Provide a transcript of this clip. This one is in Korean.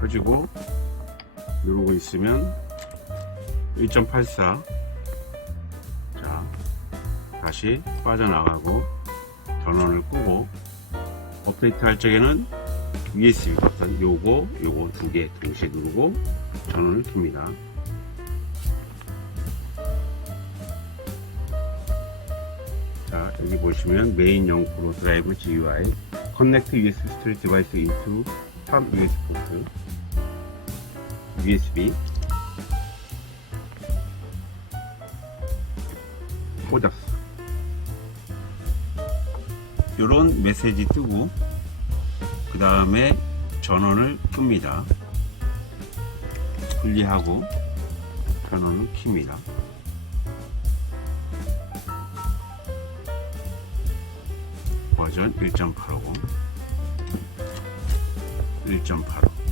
켜지고 누르고 있으면 1.84 자, 다시 빠져나가고 전원을 끄고 업데이트 할 적에는 USB 버튼 요거 요거 두 개 동시에 누르고 전원을 켭니다. 자 여기 보시면 메인 0 프로 드라이브 GUI Connect USB Storage Device into Palm USB port USB 꽂았어. 요런 메시지 뜨고 그 다음에 전원을 끕니다. 분리하고 전원을 킵니다. 버전 1.850 1.85